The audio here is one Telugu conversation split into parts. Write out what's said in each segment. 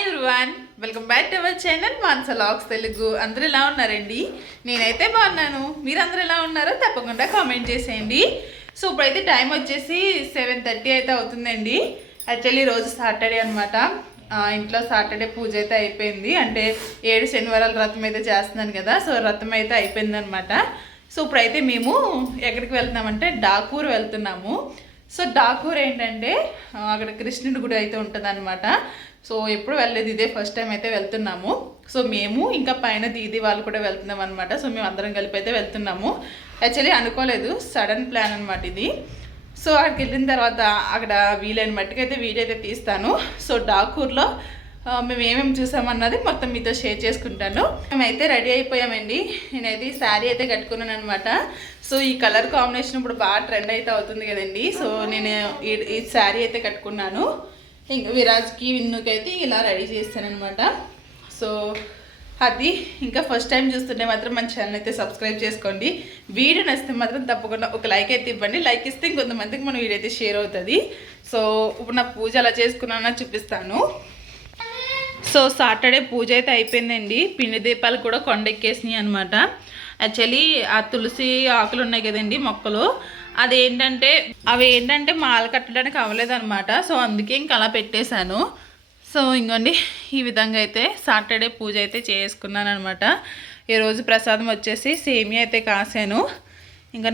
Everyone, welcome back to our channel Mansa vlogs Telugu. అందరూ ఎలా ఉన్నారండి? నేనైతే బాగున్నాను. మీరందరూ ఎలా ఉన్నారో తప్పకుండా కామెంట్ చేసేయండి. సో ఇప్పుడైతే టైం వచ్చేసి 7:30 అయితే అవుతుందండి. యాక్చువల్లీ రోజు సాటర్డే అనమాట. ఇంట్లో సాటర్డే పూజ అయితే అయిపోయింది. అంటే 7 శనివారాల వ్రతం అయితే చేస్తున్నాను కదా, సో వ్రతం అయితే అయిపోయింది అనమాట. సో ఇప్పుడైతే మేము ఎక్కడికి వెళ్తున్నామంటే డాకూర్ వెళ్తున్నాము. సో డాకూర్ ఏంటంటే అక్కడ కృష్ణుడి గుడి అయితే ఉంటుంది అనమాట. సో ఎప్పుడు వెళ్ళలేదు, ఇదే ఫస్ట్ టైం అయితే వెళ్తున్నాము. సో మేము ఇంకా పైన దీది వాళ్ళు కూడా వెళ్తున్నాం అనమాట. సో మేము అందరం కలిపి అయితే వెళ్తున్నాము. యాక్చువల్లీ అనుకోలేదు, సడన్ ప్లాన్ అనమాట ఇది. సో అక్కడికి వెళ్ళిన తర్వాత అక్కడ వీలైన మట్టుకైతే వీడియో అయితే తీస్తాను. సో డాకూర్లో మేము ఏమేమి చూసామన్నది మొత్తం మీతో షేర్ చేసుకుంటాను. మేమైతే రెడీ అయిపోయామండి. నేనైతే ఈ శారీ అయితే కట్టుకున్నాను అనమాట. సో ఈ కలర్ కాంబినేషన్ ఇప్పుడు బాగా ట్రెండ్ అయితే అవుతుంది కదండి. సో నేను ఈ శారీ అయితే కట్టుకున్నాను. ఇంకా విరాజ్కి విన్నుకి అయితే ఇలా రెడీ చేస్తానమాట. సో అది ఇంకా ఫస్ట్ టైం చూస్తుంటే మాత్రం మన ఛానల్ అయితే సబ్స్క్రైబ్ చేసుకోండి. వీడియో నచ్చితే మాత్రం తప్పకుండా ఒక లైక్ అయితే ఇవ్వండి. లైక్ ఇస్తే ఇంకొంతమందికి మన వీడియో అయితే షేర్ అవుతుంది. సో ఇప్పుడు నా పూజ అలా చేసుకున్నానని చూపిస్తాను. సో సాటర్డే పూజ అయితే అయిపోయిందండి. పిండి దీపాలు కూడా కొండెక్కేసినాయి అనమాట. యాక్చువల్లీ ఆ తులసి ఆకులు ఉన్నాయి కదండి మొక్కలు, అవి ఏంటంటే మాల కట్టడానికి అవ్వలేదన్నమాట. సో అందుకే ఇంక అలా పెట్టేశాను. సో ఇంకోండి ఈ విధంగా అయితే సాటర్డే పూజ అయితే చేసుకున్నాను అనమాట. ఈరోజు ప్రసాదం వచ్చేసి సేమియా అయితే కాసాను. ఇంకా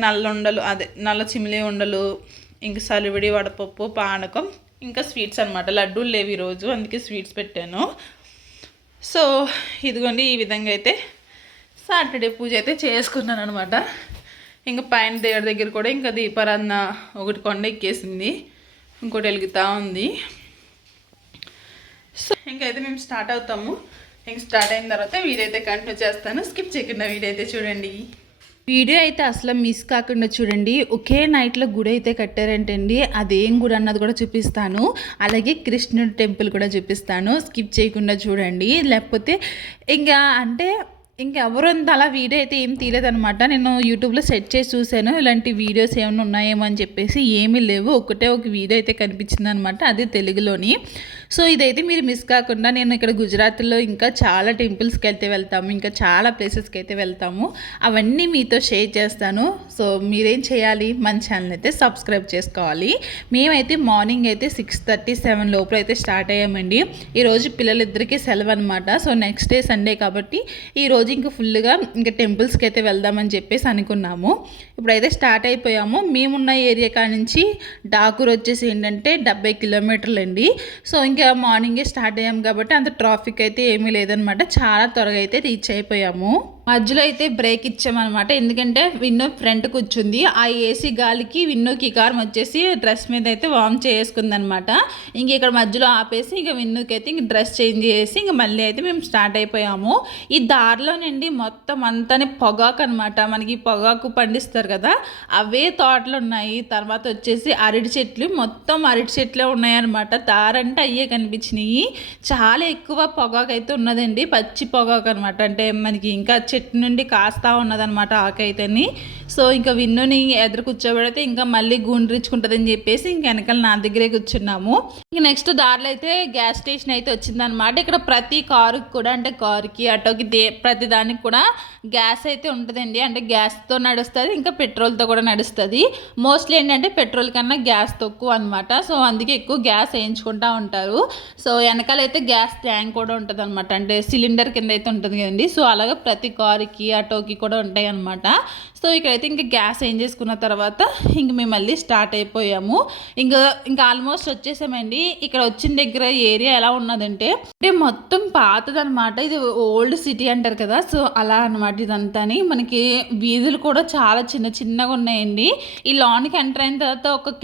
నల్ల చిమిలి ఉండలు, ఇంకా సలివిడి వడపప్పు, పానకం, ఇంకా స్వీట్స్ అనమాట. లడ్డూలు లేవు ఈరోజు, అందుకే స్వీట్స్ పెట్టాను. సో ఇదిగోండి ఈ విధంగా అయితే సాటర్డే పూజ అయితే చేసుకున్నాను అనమాట. ఇంకా పైన దేవుడి దగ్గర కూడా ఇంకా దీపారాధన ఒకటి కొండ ఎక్కేసింది, ఇంకోటి వెలుగుతూ ఉంది. సో ఇంకైతే మేము స్టార్ట్ అవుతాము. ఇంక స్టార్ట్ అయిన తర్వాత వీడియో అయితే కంటిన్యూ చేస్తాను. స్కిప్ చేయకుండా వీడియో అయితే చూడండి. వీడియో అయితే అసలు మిస్ కాకుండా చూడండి. ఒకే నైట్లో గుడి అయితే కట్టారంటండి. అదేం గుడి అన్నది కూడా చూపిస్తాను. అలాగే కృష్ణుడి టెంపుల్ కూడా చూపిస్తాను. స్కిప్ చేయకుండా చూడండి. లేకపోతే ఇంకెవరు అంత అలా వీడియో అయితే ఏం తీయలేదనమాట. నేను యూట్యూబ్లో సెర్చ్ చేసి చూశాను, ఇలాంటి వీడియోస్ ఏమైనా ఉన్నాయేమో అని చెప్పేసి. ఏమీ లేవు, ఒక వీడియో అయితే కనిపించింది అనమాట, అది తెలుగులోని. సో ఇదైతే మీరు మిస్ కాకుండా, నేను ఇక్కడ గుజరాత్లో ఇంకా చాలా టెంపుల్స్కి అయితే వెళ్తాము, ఇంకా చాలా ప్లేసెస్కి అయితే వెళ్తాము, అవన్నీ మీతో షేర్ చేస్తాను. సో మీరేం చేయాలి, మన ఛానల్ అయితే సబ్స్క్రైబ్ చేసుకోవాలి. మేమైతే మార్నింగ్ అయితే 6:37 లోపల అయితే స్టార్ట్ అయ్యామండి. ఈరోజు పిల్లలిద్దరికీ సెలవు అనమాట. సో నెక్స్ట్ డే సండే కాబట్టి ఈరోజు ఇంకా ఫుల్గా ఇంకా టెంపుల్స్కి అయితే వెళ్దామని చెప్పేసి అనుకున్నాము. ఇప్పుడైతే స్టార్ట్ అయిపోయాము. మేమున్న ఏరియా కాడ నుంచి డాకూర్ వచ్చేసి ఏంటంటే 70 కిలోమీటర్లు అండి. సో ఇంకా మార్నింగే స్టార్ట్ అయ్యాము కాబట్టి అంత ట్రాఫిక్ అయితే ఏమీ లేదనమాట. చాలా త్వరగా అయితే రీచ్ అయిపోయాము. మధ్యలో అయితే బ్రేక్ ఇచ్చామన్నమాట, ఎందుకంటే విన్నో ఫ్రంట్ కూర్చుంది. ఆ ఏసీ గాలికి విన్నోకి కారం వచ్చేసి డ్రెస్ మీద అయితే వార్మ్ చేసుకుందనమాట. ఇంక ఇక్కడ మధ్యలో ఆపేసి ఇంక విన్నోకి అయితే ఇంక డ్రెస్ చేంజ్ చేసి ఇంక మళ్ళీ అయితే మేము స్టార్ట్ అయిపోయాము. ఈ దారిలోనండి మొత్తం అంతానే పొగాకు అనమాట. మనకి పొగాకు పండిస్తారు కదా, అవే తోటలు ఉన్నాయి. తర్వాత వచ్చేసి అరటి చెట్లు, మొత్తం అరటి చెట్లే ఉన్నాయన్నమాట. దారంటే అయ్యే కనిపించినాయి. చాలా ఎక్కువ పొగాకు అయితే ఉన్నదండి, పచ్చి పొగాకు అనమాట. అంటే మనకి ఇంకా చెట్టు నుండి కాస్తా ఉన్నదనమాట ఆకైతేని. సో ఇంకా విన్నుని ఎదురు కూర్చోబెడితే ఇంకా మళ్ళీ గుండ్రించుకుంటుందని చెప్పేసి ఇంక వెనకాల నా దగ్గరే కూర్చున్నాము. ఇంక నెక్స్ట్ దారిలో అయితే గ్యాస్ స్టేషన్ అయితే వచ్చిందనమాట. ఇక్కడ ప్రతి కారుకి కూడా, అంటే కారుకి ఆటోకి ప్రతి దానికి కూడా గ్యాస్ అయితే ఉంటుందండి. అంటే గ్యాస్తో నడుస్తుంది, ఇంకా పెట్రోల్తో కూడా నడుస్తుంది. మోస్ట్లీ ఏంటంటే పెట్రోల్ కన్నా గ్యాస్ తక్కువ అనమాట. సో అందుకే ఎక్కువ గ్యాస్ వేయించుకుంటూ ఉంటారు. సో వెనకాలైతే గ్యాస్ ట్యాంక్ కూడా ఉంటుంది అనమాట, అంటే సిలిండర్ కింద అయితే ఉంటుంది కదండి. సో అలాగే ప్రతి కారుకి ఆటోకి కూడా ఉంటాయి అనమాట. సో ఇక్కడైతే ఇంకా గ్యాస్ ఏం చేసుకున్న తర్వాత ఇంక మేము మళ్ళీ స్టార్ట్ అయిపోయాము. ఇంకా ఆల్మోస్ట్ వచ్చేసామండి. ఇక్కడ వచ్చిన దగ్గర ఏరియా ఎలా ఉన్నదంటే మొత్తం పాతదనమాట. ఇది ఓల్డ్ సిటీ అంటారు కదా, సో అలా అనమాట ఇదంతాని. మనకి వీధులు కూడా చాలా చిన్నగా ఉన్నాయండి. ఈ లాన్కి ఎంటర్ అయిన తర్వాత 1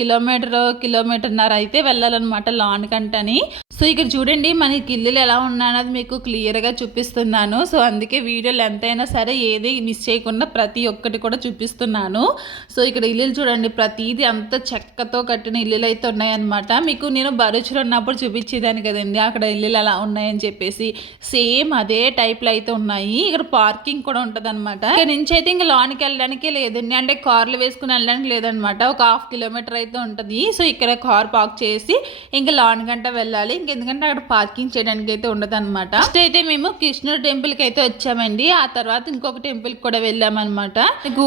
కిలోమీటర్న్నర అయితే వెళ్ళాలన్నమాట లాన్కి అంటని. సో ఇక్కడ చూడండి మనకి ఇల్లులు ఎలా ఉన్నాయన్నది మీకు క్లియర్గా చూపిస్తున్నాను. సో అందుకే వీడియోలు ఎంతైనా సరే ఏది మిస్ చేయకుండా ప్రతి ఒక్కటి కూడా కూడా చూపిస్తున్నాను. సో ఇక్కడ ఇల్లులు చూడండి, ప్రతిదీ అంత చెక్కతో కట్టిన ఇల్లులు అయితే ఉన్నాయన్నమాట. మీకు నేను భరూచ్లో ఉన్నప్పుడు చూపించేదాన్ని కదండి అక్కడ ఇల్లులు అలా ఉన్నాయని చెప్పేసి, సేమ్ అదే టైప్లో అయితే ఉన్నాయి. ఇక్కడ పార్కింగ్ కూడా ఉంటుంది అనమాట. ఇక్కడ నుంచి అయితే ఇంకా లోనికి వెళ్ళడానికి లేదండి, అంటే కార్లు వేసుకుని వెళ్ళడానికి లేదనమాట. ఒక 1/2 కిలోమీటర్ అయితే ఉంటుంది. సో ఇక్కడ కార్ పార్క్ చేసి ఇంకా లాన్ గంట వెళ్ళాలి. ఇంకెందుకంటే అక్కడ పార్కింగ్ చేయడానికి అయితే ఉండదు అనమాట. ఫస్ట్ అయితే మేము కృష్ణుడు టెంపుల్కి అయితే వచ్చామండి. ఆ తర్వాత ఇంకొక టెంపుల్కి కూడా వెళ్ళామన్నమాట.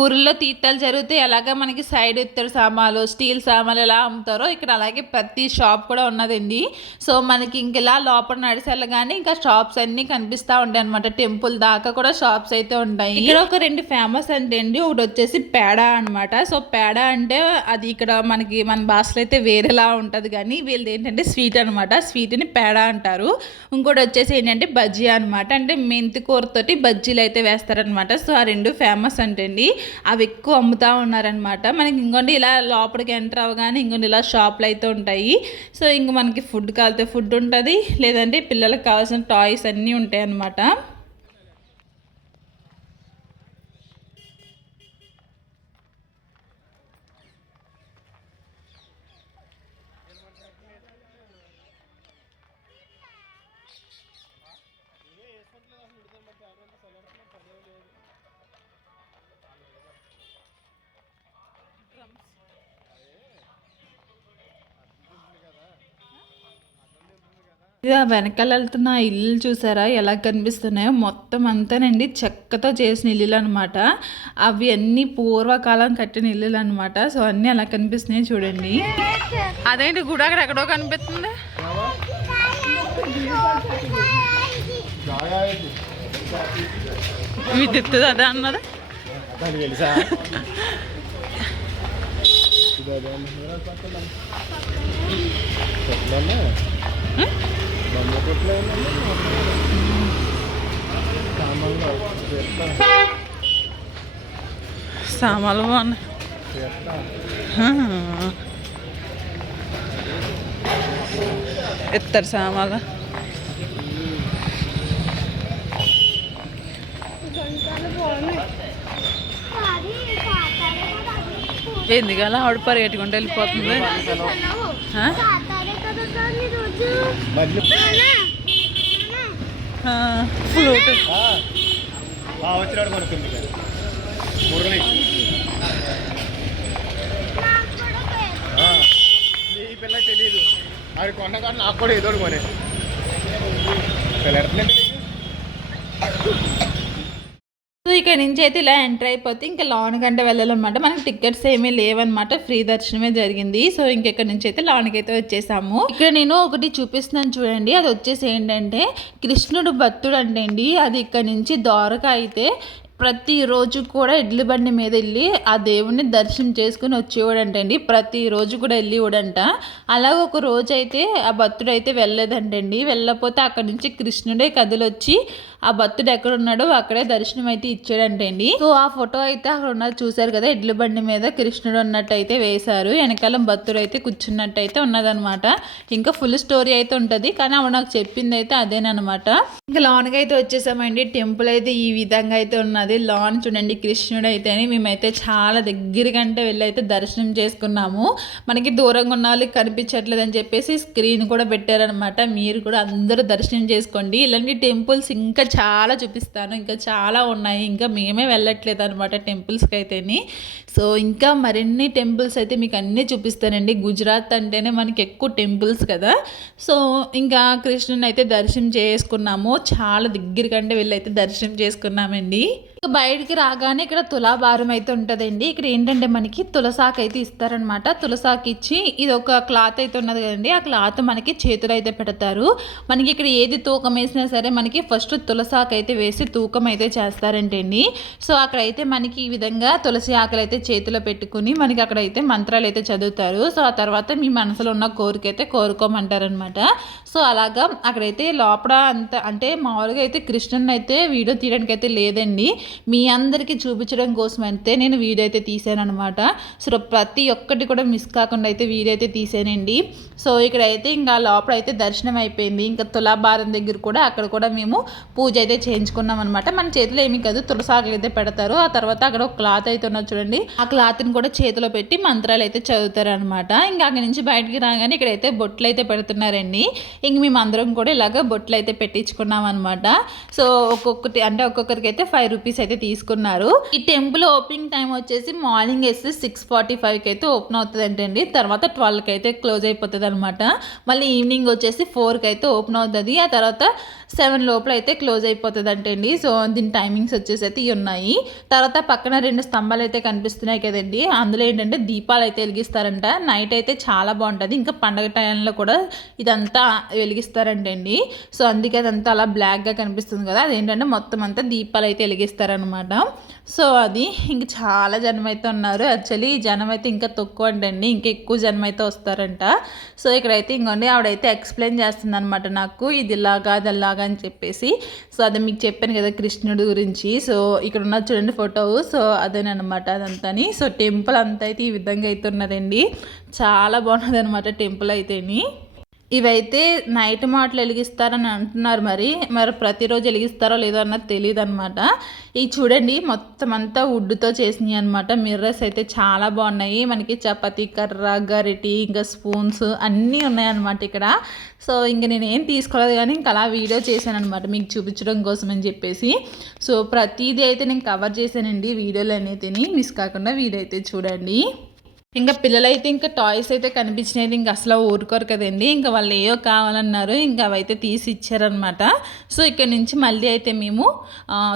ఊరిలో తీర్థాలు జరిగితే ఎలాగా మనకి సైడ్ ఇత్తడి సామాన్లు, స్టీల్ సామాన్లు ఎలా అమ్ముతారో ఇక్కడ అలాగే ప్రతి షాప్ కూడా ఉన్నదండి. సో మనకి ఇంకెలా లోపల నడిచెళ్ళగానే ఇంకా షాప్స్ అన్ని కనిపిస్తూ ఉంటాయి అనమాట. టెంపుల్ దాకా కూడా షాప్స్ అయితే ఉంటాయి. ఇక్కడ ఒక 2 ఫేమస్ అంటే అండి, ఒకటి వచ్చేసి పేడ అనమాట. సో పేడ అంటే అది ఇక్కడ మనకి మన భాషలో అయితే వేరేలా ఉంటుంది, కానీ వీళ్ళది ఏంటంటే స్వీట్ అనమాట. స్వీట్ని పేడ అంటారు. ఇంకోటి వచ్చేసి ఏంటంటే బజ్జీ అనమాట, అంటే మెంతి కూరతోటి బజ్జీలు అయితే వేస్తారనమాట. సో ఆ 2 ఫేమస్ అంటండి, అవి ఎక్కువ అమ్ముతూ ఉన్నారనమాట. మనకి ఇంకోటి ఇలా లోపలికి ఎంటర్ అవ్వగానే ఇంకోటి ఇలా షాప్లు అయితే ఉంటాయి. సో ఇంక మనకి ఫుడ్ కావాలితే ఫుడ్ ఉంటుంది, లేదంటే పిల్లలకు కావాల్సిన టాయ్స్ అన్నీ ఉంటాయి అన్నమాట. ఇక వెనకాల వెళ్తున్న ఇల్లు చూసారా ఎలా కనిపిస్తున్నాయో, మొత్తం అంతానండి చెక్కతో చేసిన ఇల్లులు అనమాట. అవి అన్నీ పూర్వకాలం కట్టిన ఇల్లులు అనమాట. సో అన్నీ అలా కనిపిస్తున్నాయి చూడండి. అదేంటి గుడి అక్కడ ఎక్కడో కనిపిస్తుంది, విద్యుత్ అదే అన్నది. సామాన్లు బాగున్నాయి. ఎత్తారు సామాన్లు. ఎందుకలా ఆవిడ పరిగెట్టుకుంటూ వెళ్ళిపోతుంది. ఫ్లూట్ ఈ పిల్ల తెలీదు, అది కొన్న కానీ నాకు కూడా ఏదో కొనే సో ఇక్కడ నుంచి అయితే ఇలా ఎంటర్ అయిపోతే ఇంకా లాన్ గంట వెళ్ళాలన్నమాట. మనకి టికెట్స్ ఏమీ లేవన్నమాట, ఫ్రీ దర్శనమే జరిగింది. సో ఇంకెక్కడి నుంచి అయితే లాన్కి అయితే వచ్చేసాము. ఇక్కడ నేను ఒకటి చూపిస్తున్నాను చూడండి, అది వచ్చేసి ఏంటంటే కృష్ణుడు భక్తుడు అంటే అండి, అది ఇక్కడ నుంచి ద్వారక అయితే ప్రతిరోజు కూడా ఎడ్ల బండి మీద వెళ్ళి ఆ దేవుణ్ణి దర్శనం చేసుకుని వచ్చేవాడంట అండి. ప్రతిరోజు కూడా వెళ్ళేవాడంట. అలాగే ఒక రోజు అయితే ఆ భక్తుడు అయితే వెళ్ళలేదంటండి. వెళ్ళకపోతే అక్కడ నుంచి కృష్ణుడే కదిలొచ్చి ఆ భక్తుడు ఎక్కడ ఉన్నాడో అక్కడే దర్శనం అయితే ఇచ్చాడంటండి. సో ఆ ఫోటో అయితే అక్కడ ఉన్నది చూసారు కదా, ఎడ్ల బండి మీద కృష్ణుడు ఉన్నట్టు అయితే వేశారు. వెనకాల భక్తుడు అయితే కూర్చున్నట్టు అయితే ఉన్నదనమాట. ఇంకా ఫుల్ స్టోరీ అయితే ఉంటుంది, కానీ ఆవిడ నాకు చెప్పింది అయితే అదేనమాట. ఇంకా లాన్కి అయితే వచ్చేసామండి. టెంపుల్ అయితే ఈ విధంగా అయితే ఉన్నది. లాన్ చూడండి, కృష్ణుడు అయితేనే మేమైతే చాలా దగ్గరకంటే వెళ్ళి అయితే దర్శనం చేసుకున్నాము. మనకి దూరంగా ఉన్న వాళ్ళకి కనిపించట్లేదు అని చెప్పేసి స్క్రీన్ కూడా పెట్టారనమాట. మీరు కూడా అందరూ దర్శనం చేసుకోండి. ఇలాంటి టెంపుల్స్ ఇంకా చాలా చూపిస్తాను, ఇంకా చాలా ఉన్నాయి. ఇంకా మేమే వెళ్ళట్లేదు అనమాట టెంపుల్స్కి అయితేని. సో ఇంకా మరిన్ని టెంపుల్స్ అయితే మీకు అన్నీ చూపిస్తానండి. గుజరాత్ అంటేనే మనకి ఎక్కువ టెంపుల్స్ కదా. సో ఇంకా కృష్ణుని అయితే దర్శనం చేసుకున్నాము. చాలా దగ్గరకంటే వెళ్ళి అయితే దర్శనం చేసుకున్నామండి. బయటికి రాగానే ఇక్కడ తులాభారం అయితే ఉంటుందండి. ఇక్కడ ఏంటంటే మనకి తులసాకు అయితే ఇస్తారనమాట. తులసాకు ఇచ్చి ఇది ఒక క్లాత్ అయితే ఉన్నది కదండి, ఆ క్లాత్ మనకి చేతులు అయితే పెడతారు. మనకి ఇక్కడ ఏది తూకం వేసినా సరే మనకి ఫస్ట్ తులసాకు అయితే వేసి తూకం అయితే చేస్తారంటండి. సో అక్కడైతే మనకి ఈ విధంగా తులసి ఆకులు అయితే చేతిలో పెట్టుకుని మనకి అక్కడైతే మంత్రాలు అయితే చదువుతారు. సో ఆ తర్వాత మీ మనసులో ఉన్న కోరిక అయితే కోరుకోమంటారనమాట. సో అలాగా అక్కడైతే లోపల అంత అంటే మామూలుగా అయితే కృష్ణుని అయితే వీడియో తీయడానికి అయితే లేదండి. మీ అందరికీ చూపించడం కోసం అయితే నేను వీడియో అయితే తీసాను అనమాట. సో ప్రతి ఒక్కటి కూడా మిస్ కాకుండా అయితే వీడియో అయితే తీసానండి. సో ఇక్కడైతే ఇంకా లోపలైతే దర్శనం అయిపోయింది. ఇంకా తులాభారం దగ్గర కూడా అక్కడ కూడా మేము పూజ అయితే చేయించుకున్నాం అనమాట. మన చేతిలో ఏమీ కాదు, తులసాకులు అయితే పెడతారు. ఆ తర్వాత అక్కడ ఒక క్లాత్ అయితే ఉన్నది చూడండి, ఆ క్లాత్ని కూడా చేతిలో పెట్టి మంత్రాలు అయితే చదువుతారు అనమాట. ఇంకా అక్కడి నుంచి బయటికి రాగానే ఇక్కడైతే బొట్లు అయితే పెడుతున్నారండి. ఇంక మేము అందరం కూడా ఇలాగ బొట్లు అయితే పెట్టించుకున్నాం అనమాట. సో ఒక్కొక్కరికి అయితే 5 రూపీస్ అయితే తీసుకున్నారు. ఈ టెంపుల్ ఓపెనింగ్ టైం వచ్చేసి మార్నింగ్ వేస్తే 6:45కి అయితే ఓపెన్ అవుతుంది అంటండి. తర్వాత 12కి అయితే క్లోజ్ అయిపోతుంది అనమాట. మళ్ళీ ఈవినింగ్ వచ్చేసి 4కి అయితే ఓపెన్ అవుతుంది. ఆ తర్వాత 7 లోపల అయితే క్లోజ్ అయిపోతుంది అంటండి. సో దీని టైమింగ్స్ వచ్చేసి అయితే ఇవి ఉన్నాయి. తర్వాత పక్కన 2 స్తంభాలు అయితే కనిపిస్తున్నాయి కదండి, అందులో ఏంటంటే దీపాలు అయితే వెలిగిస్తారంట. నైట్ అయితే చాలా బాగుంటుంది. ఇంకా పండగ టైంలో కూడా ఇదంతా వెలిగిస్తారంటండి. సో అందుకే అదంతా అలా బ్లాక్గా కనిపిస్తుంది కదా, అదేంటంటే మొత్తం అంతా దీపాలు అయితే వెలిగిస్తారనమాట. సో అది ఇంక చాలా జనం అయితే ఉన్నారు. యాక్చువల్లీ జనం అయితే ఇంకా తక్కువ అంటండి, ఇంకా ఎక్కువ జనం అయితే వస్తారంట. సో ఇక్కడైతే ఇంకోండి ఆవిడైతే ఎక్స్ప్లెయిన్ చేస్తుంది అనమాట నాకు, ఇది ఇలాగా అది అలాగా అని చెప్పేసి. సో అదే మీకు చెప్పాను కదా కృష్ణుడి గురించి. సో ఇక్కడ ఉన్న చూడండి ఫోటో, సో అదేనమాట అదంతాని. సో టెంపుల్ అంతా అయితే ఈ విధంగా అయితే ఉన్నదండి. చాలా బాగున్నది అనమాట టెంపుల్ అయితేని. ఇవైతే నైట్ మాటలు వెలిగిస్తారని అంటున్నారు, మరి ప్రతిరోజు వెలిగిస్తారో లేదో అన్నది తెలియదు అనమాట. ఇవి చూడండి మొత్తం అంతా వుడ్తో చేసినాయి అనమాట. మిర్రర్స్ అయితే చాలా బాగున్నాయి. మనకి చపాతీ కర్ర, గరిటి, ఇంకా స్పూన్స్ అన్నీ ఉన్నాయన్నమాట ఇక్కడ. సో ఇంక నేను ఏం తీసుకోలేదు కానీ ఇంకా అలా వీడియో చేశాను అనమాట మీకు చూపించడం కోసం అని చెప్పేసి. సో ప్రతిదీ అయితే నేను కవర్ చేశానండి వీడియోలు అనేది, మిస్ కాకుండా వీడియో అయితే చూడండి. ఇంకా పిల్లలైతే ఇంకా టాయ్స్ అయితే కనిపించినది, ఇంకా అసలు ఊరుకోరు కదండి. ఇంకా వాళ్ళు ఏవో కావాలన్నారు, ఇంకా అవైతే తీసి ఇచ్చారనమాట. సో ఇక్కడ నుంచి మళ్ళీ అయితే మేము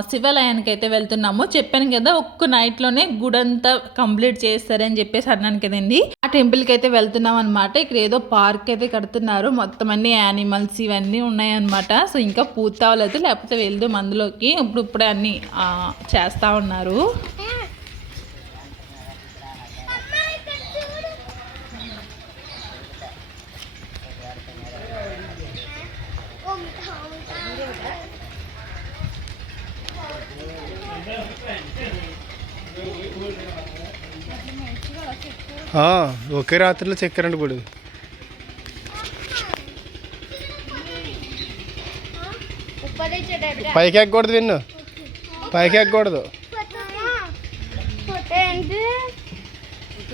శివాలయానికి అయితే వెళ్తున్నాము. చెప్పాను కదా ఒక్క నైట్లోనే గుడంతా కంప్లీట్ చేస్తారని చెప్పేసి అన్నాను కదండి. ఆ టెంపుల్కి అయితే వెళ్తున్నాం అనమాట. ఇక్కడ ఏదో పార్క్ అయితే కడుతున్నారు, మొత్తం అన్ని యానిమల్స్ ఇవన్నీ ఉన్నాయన్నమాట. సో ఇంకా పూర్తి అవ్వలేదు, లేకపోతే వెళ్దాం అందులోకి. ఇప్పుడే అన్నీ చేస్తూ ఉన్నారు. ఒకే రాత్రిలో చెక్కారండి గుడి. పైకి ఎక్కకూడదు, విన్ను పైకి ఎక్కకూడదు.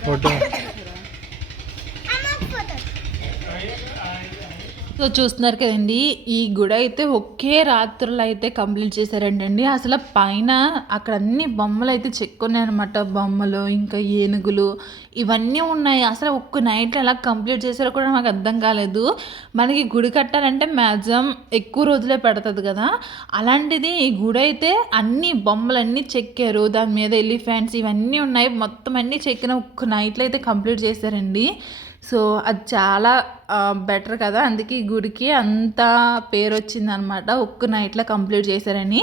ఫోటో సో చూస్తున్నారు కదండి, ఈ గుడి అయితే ఒకే రాత్రులు అయితే కంప్లీట్ చేశారంటండి. అసలు పైన అక్కడ అన్ని బొమ్మలు అయితే చెక్కున్నాయి అనమాట. బొమ్మలు, ఇంకా ఏనుగులు ఇవన్నీ ఉన్నాయి. అసలు ఒక్క నైట్లో ఎలా కంప్లీట్ చేశారో కూడా నాకు అర్థం కాలేదు. మనకి గుడి కట్టాలంటే మ్యాక్సిమం ఎక్కువ రోజులే పెడుతుంది కదా, అలాంటిది ఈ గుడి అయితే అన్ని బొమ్మలన్నీ చెక్కారు. దాని మీద ఎలిఫెంట్స్ ఇవన్నీ ఉన్నాయి, మొత్తం అన్నీ చెక్కిన ఒక్క నైట్లో అయితే కంప్లీట్ చేశారండి. సో అది చాలా బెటర్ కదా, అందుకే ఈ గుడికి అంత పేరు వచ్చిందనమాట. ఒక్క నైట్లో కంప్లీట్ చేశారని.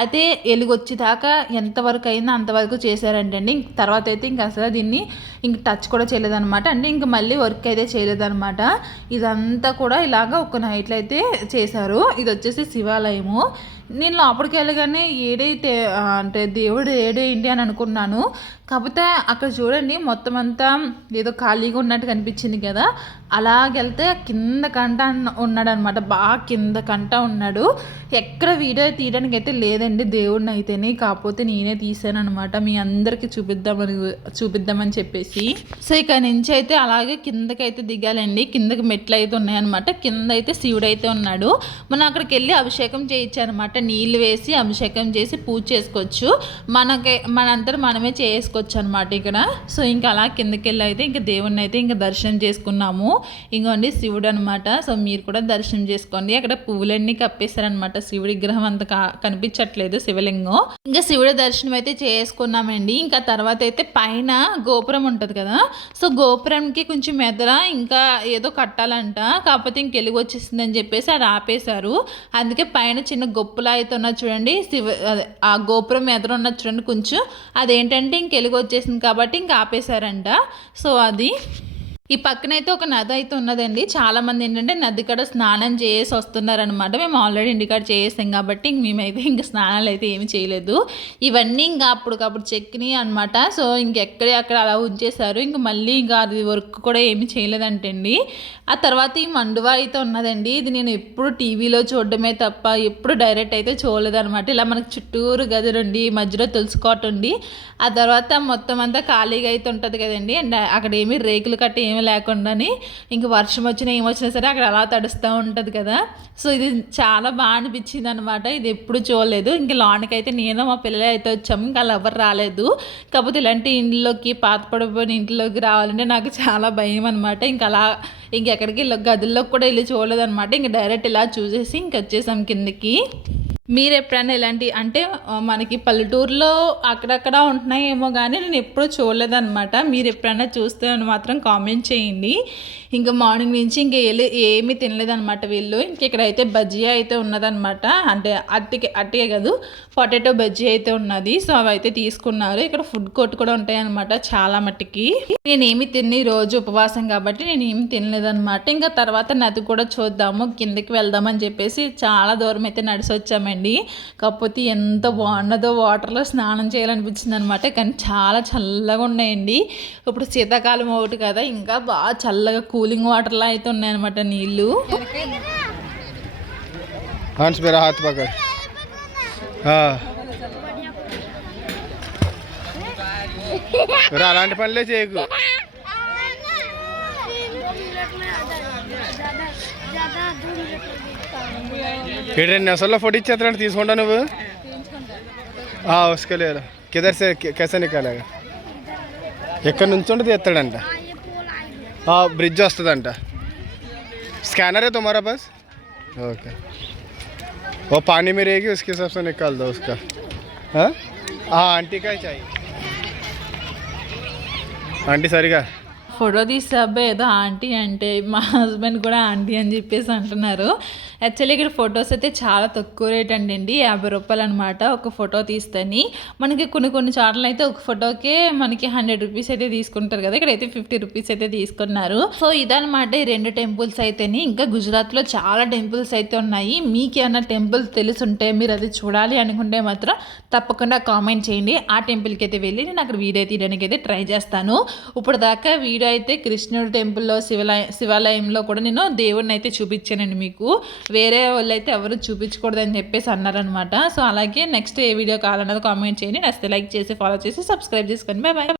అయితే వెలుగొచ్చేదాకా ఎంతవరకు అయిందో అంతవరకు చేశారంటండి. ఇంక తర్వాత అయితే ఇంక అసలు దీన్ని ఇంక టచ్ కూడా చేయలేదన్నమాట. అంటే ఇంక మళ్ళీ వర్క్ అయితే చేయలేదన్నమాట. ఇదంతా కూడా ఇలాగ ఒక్క నైట్లో అయితే చేశారు. ఇది వచ్చేసి శివాలయము. నేను లోపలికి వెళ్ళగానే ఏడైతే అంటే దేవుడు ఏడేంటి అని అనుకున్నాను. కాకపోతే అక్కడ చూడండి మొత్తం అంతా ఏదో ఖాళీగా ఉన్నట్టు కనిపించింది కదా, అలాగెళ్తే కింద కంట ఉన్నాడు అనమాట. బాగా కింద కంట ఉన్నాడు. ఎక్కడ వీడియో తీయడానికి అయితే లేదండి దేవుడిని అయితేనే, కాకపోతే నేనే తీసాను అనమాట మీ అందరికీ చూపిద్దామని చెప్పేసి. సో ఇక్కడ నుంచి అయితే అలాగే కిందకైతే దిగాలండి. కిందకి మెట్లు అయితే ఉన్నాయన్నమాట. కింద అయితే శివుడు అయితే ఉన్నాడు. మనం అక్కడికి వెళ్ళి అభిషేకం చేయించారనమాట. నీళ్ళు వేసి అభిషేకం చేసి పూజ చేసుకోవచ్చు. మనంతా మనమే చేసుకోవచ్చు అనమాట ఇక్కడ. సో ఇంకా అలా కిందకి వెళ్ళి అయితే ఇంకా దేవుడిని అయితే ఇంకా దర్శనం చేసుకున్నాము. ఇంకోండి శివుడు అనమాట. సో మీరు కూడా దర్శనం చేసుకోండి. అక్కడ పువ్వులన్నీ కప్పేశారనమాట. శివుడి విగ్రహం అంత కనిపించట్లేదు, శివలింగం. ఇంకా శివుడి దర్శనం అయితే చేసుకున్నామండి. ఇంకా తర్వాత అయితే పైన గోపురం ఉంటుంది కదా, సో గోపురంకి కొంచెం ఎదర ఇంకా ఏదో కట్టాలంట. కాకపోతే ఇంక వెలుగు వచ్చేసిందని చెప్పేసి అది ఆపేశారు. అందుకే పైన చిన్న గొప్పలా అయితే ఉన్నది చూడండి, ఆ గోపురం ఎదురు ఉన్నది చూడండి కొంచెం, అదేంటంటే ఇంక వెలుగు వచ్చేసింది కాబట్టి ఇంకా ఆపేశారంట. సో అది ఈ పక్కనైతే ఒక నది అయితే ఉన్నదండి. చాలామంది ఏంటంటే నది కాడ స్నానం చేసి వస్తున్నారనమాట. మేము ఆల్రెడీ ఇంటికాడ చేసాం కాబట్టి మేమైతే ఇంక స్నానాలు అయితే ఏమి చేయలేదు. ఇవన్నీ ఇంకా అప్పటికప్పుడు చెక్కినాయి అనమాట. సో ఇంకెక్కడే అక్కడ అలా ఉంచేశారు. ఇంక మళ్ళీ ఇంకా అది వర్క్ కూడా ఏమి చేయలేదంటండి. ఆ తర్వాత ఈ మండువా అయితే ఉన్నదండి. ఇది నేను ఎప్పుడు టీవీలో చూడడమే తప్ప ఎప్పుడు డైరెక్ట్ అయితే చూడలేదనమాట. ఇలా మనకు చుట్టూరు గదులుండి మధ్యలో తులుసుకోటుండి ఆ తర్వాత మొత్తం అంతా ఖాళీగా అయితే ఉంటుంది కదండి. అండ్ అక్కడ ఏమి రేకులు కట్టి ఏమీ లేకుండాని ఇంక వర్షం వచ్చినా ఏమొచ్చినా సరే అక్కడ అలా తడుస్తూ ఉంటుంది కదా. సో ఇది చాలా బాగా అనిపించింది అనమాట. ఇది ఎప్పుడు చూడలేదు. ఇంక లోనకైతే నేను మా పిల్లలు అయితే వచ్చాము. ఇంకా వాళ్ళు ఎవరు రాలేదు. కాకపోతే ఇలాంటి ఇంట్లోకి పాత పడిపోయిన ఇంట్లోకి రావాలంటే నాకు చాలా భయం అనమాట. ఇంకా అలా ఇంకెక్కడికి గదుల్లోకి కూడా వెళ్ళి చూడలేదన్నమాట. ఇంక డైరెక్ట్ ఇలా చూసేసి ఇంక వచ్చేసాం కిందకి. మీరు ఎప్పుడైనా ఇలాంటి అంటే మనకి పల్లెటూరులో అక్కడక్కడ ఉంటున్నాయేమో కానీ నేను ఎప్పుడూ చూడలేదన్నమాట. మీరు ఎప్పుడైనా చూస్తే మాత్రం కామెంట్ చేయండి. ఇంకా మార్నింగ్ నుంచి ఇంక ఏమీ తినలేదన్నమాట వీళ్ళు. ఇంక ఇక్కడైతే బజ్జీ అయితే ఉన్నదన్నమాట. అంటే అట్టికే కాదు, పొటాటో బజ్జీ అయితే ఉన్నది. సో అవి అయితే తీసుకున్నారు. ఇక్కడ ఫుడ్ కోర్ట్ కూడా ఉంటాయన్నమాట చాలా మట్టికి. నేనేమి తిని రోజు ఉపవాసం కాబట్టి నేను ఏమి తినలేదన్నమాట. ఇంకా తర్వాత నది కూడా చూద్దాము, కిందకి వెళ్దామని చెప్పేసి చాలా దూరం అయితే నడిచి వచ్చామండి. కాకపోతే ఎంత బాగున్నదో, వాటర్లో స్నానం చేయాలనిపించింది అనమాట. కానీ చాలా చల్లగా ఉన్నాయండి. ఇప్పుడు శీతాకాలం ఒకటి కదా, ఇంకా బాగా చల్లగా కూలింగ్ వాటర్లా అయితే ఉన్నాయన్నమాట నీళ్ళు. అలాంటి పనులే చేయకు. రెండు నిమిషాల్లో ఫోటో ఇచ్చేస్తాడు, తీసుకుంటా నువ్వు. उसके लिए किधर से कैसे निकालेगा? ఎక్కడి నుంచి ఉంటే తీస్తాడంట. ब्रिज వస్తుందంట. स्कैनर है तुम्हारा पास? ओके. वो पानी में रहेगी, उसके हिसाब से निकाल दो उसका. हाँ आंटी का ही चाहिए. आंटी సరిగా ఫోటో తీసే అబ్బాయి ఏదో ఆంటీ అంటే మా హస్బెండ్ కూడా ఆంటీ అని చెప్పేసి అంటున్నారు. యాక్చువల్లీ ఇక్కడ ఫొటోస్ అయితే చాలా తక్కువ రేట్ అండి, 50 రూపాయలు అనమాట ఒక ఫోటో తీస్తేని. మనకి కొన్ని చోట్ల అయితే ఒక ఫోటోకే మనకి 100 రూపీస్ అయితే తీసుకుంటారు కదా, ఇక్కడైతే 50 రూపీస్ అయితే తీసుకున్నారు. సో ఇదనమాట ఈ 2 టెంపుల్స్ అయితేని. ఇంకా గుజరాత్లో చాలా టెంపుల్స్ అయితే ఉన్నాయి. మీకు ఏమైనా టెంపుల్ తెలుసుంటే మీరు అది చూడాలి అనుకుంటే మాత్రం తప్పకుండా కామెంట్ చేయండి. ఆ టెంపుల్కి అయితే వెళ్ళి నేను అక్కడ వీడియో తీయడానికి అయితే ట్రై చేస్తాను. ఇప్పుడు దాకా వీడియో అయితే కృష్ణుడి టెంపుల్లో శివాలయంలో కూడా నేను దేవుడిని అయితే చూపించానండి మీకు. వేరే వాళ్ళు అయితే ఎవరు చూపించకూడదని చెప్పేసి అన్నారనమాట. సో అలాగే నెక్స్ట్ ఏ వీడియో కావాలన్నది కామెంట్ చేయండి. నచ్చితే లైక్ చేసి ఫాలో చేసి సబ్స్క్రైబ్ చేసుకోండి. Bye bye.